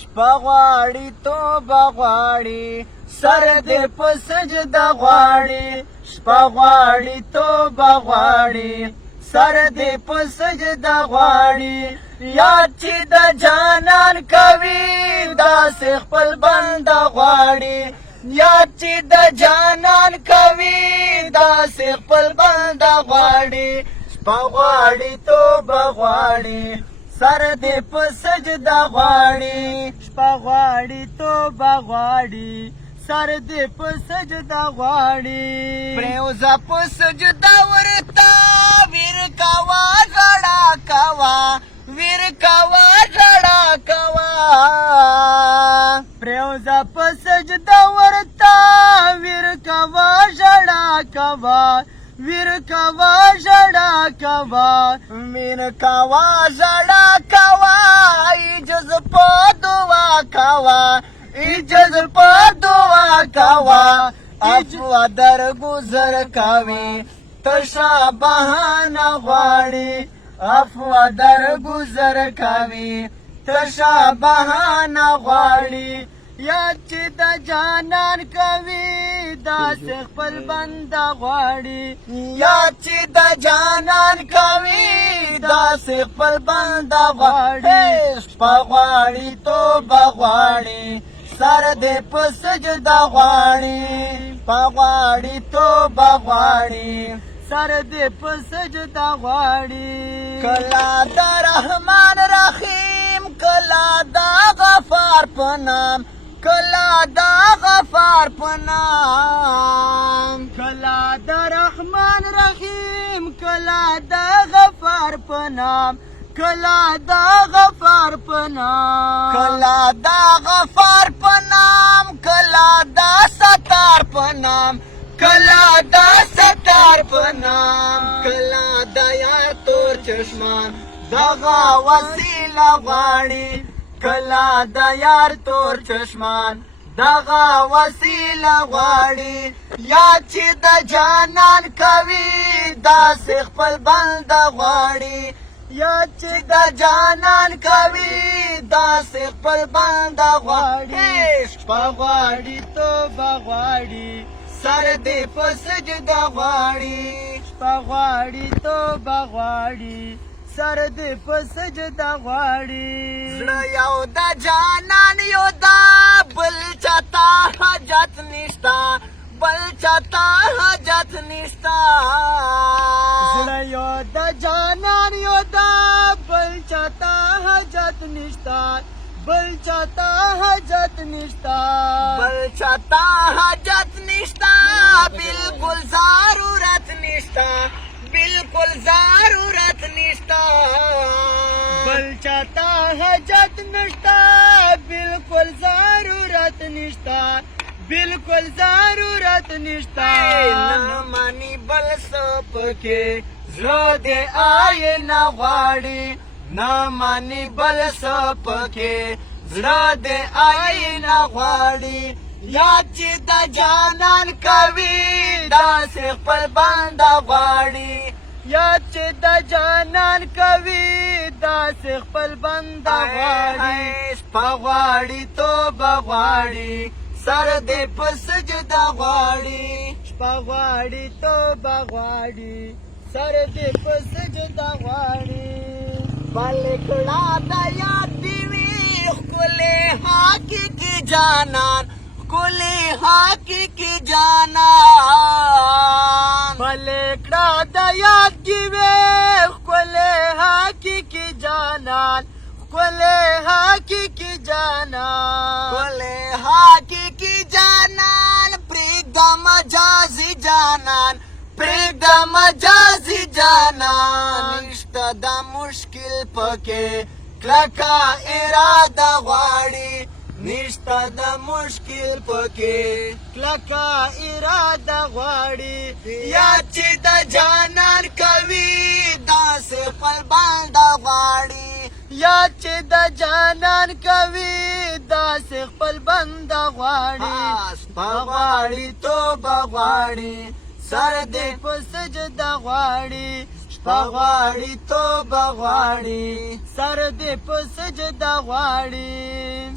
شپه غواړي توبه غواړي سر دې په سجده غواړي شپه غواړي توبه غواړي سر دې په سجده غواړي یاد چې د جانان کوي داسې خپل بنده غواړي یاد چې د جانان کوي داسې خپل بنده غواړي شپه غواړي توبه غواړي سر دې په سجده غواړي شپه غواړي توبه غواړي سر دې په سجده غواړي پریوزه په سجده ورته ویر کوا ژړا کوا ویر کوا ژړا کوا پریوزه په سجده ورته ویر کوا ژړا کوا ویر کوا ژړا کوا ویر کوا ژړا کوا ایجز په دعا کوا ایجز په دعا کوا افوا در گذر کوي تشا بهانه غواړي افوا در گذر کوي تشا بهانه غواړي یاد چې د جانان کوي داسې خپل بنده غواړي یاد چې د جانان کوي داسې خپل بنده غواړي شپه غواړي توبه غواړي سر دې په سجده غواړي شپه غواړي توبه غواړي سر دې په سجده غواړي کلا د رحمان رحیم کلا د غفار په نام کلا د غفار په نام کلا د رحمان رحیم کلا د غفار په نام کلا د غفار په نام کلا د غفار په نام کلا د ستار په نام کلا د ستار په نام کلا د یار تور چشمان دغه وسیله غواړي کلا د یار تور چشمان دغه وسیله غواړي یاد چې د جانان کوي داسې خپل بنده غواړي یاد چې د جانان کوي داسې خپل بنده غواړي شپه غواړي توبه غواړي سر دې په سجده غواړي شپه غواړي توبه غواړي سر دې په سجده غواړي زړه یو د جانان یو دا بل چاته حاجت نشتا بل چاته حاجت نشتا زړه یو د جانان یو دا بل چاته حاجت نشتا بل چاته حاجت نشتا بل چاته حاجت نشتا بالکل ضرورت نشتا بالکل ضرورت نشتا بل چاته حاجت نشتا بالکل ضرورت نشتا بالکل ضرورت نشتا نن مانی بل سپکه زړه دې آی نه غواړي نه مانی بل سپکه زړه دې آی نه غواړي یاد چې د جانان کوي داسې خپل بنده غواړي یاد چې د جانان کوي داسې خپل بنده غواړي شپه غواړي توبه غواړي سر دې په سجده غواړي شپه غواړي توبه غواړي سر دې په سجده غواړي بل کړه د یاد دی وی ښکلې حقیقي جانان ښکلې حقیقي جانان بل کړه د یاد دی وی ښکلې حقیقي جانان ښکلې حقیقي جانان ښکلې حقیقي جانان پرېږده مجازي جانان پرېږده مجازي جانان نشته د مشکل پکې کلکه اراده غواړي نشته د مشکل پکې کلکه اراده غواړي یاد چې د جانان کوي داسې خپل بنده غواړي یاد چې د جانان کوي داسې خپل بنده غواړي شپه غواړي توبه غواړي سر دې په سجده غواړي بغواړي تو بغواړي سر دې په سجده غواړي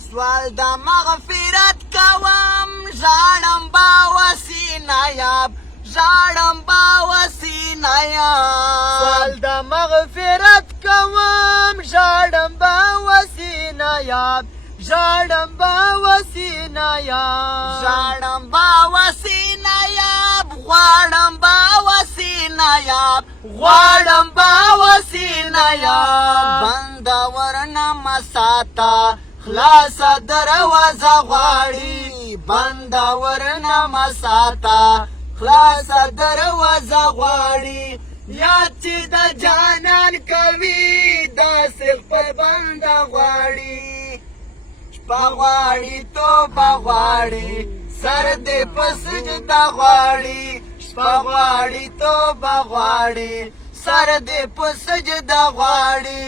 سوال د مغفرت کوم ژاړم با وسینه یاب ژاړم با وسینه یاب سوال د مغفرت کوم ژاړم با وسینه یاب ژاړم با وسینه یاب ژاړم با وسینه یاب غواړم با وسینه یاب غواړم با وسینه یاب بنده ورنه مساته خلاصه دروازه غواړي بنده ورنه مساته خلاصه دروازه غواړي یاد چې د جانان کوي داسې خپل بنده غواړي شپه غواړي توبه غواړي سر دې په سجده غواړي شپه غواړي توبه غواړي سر دې په سجده غواړي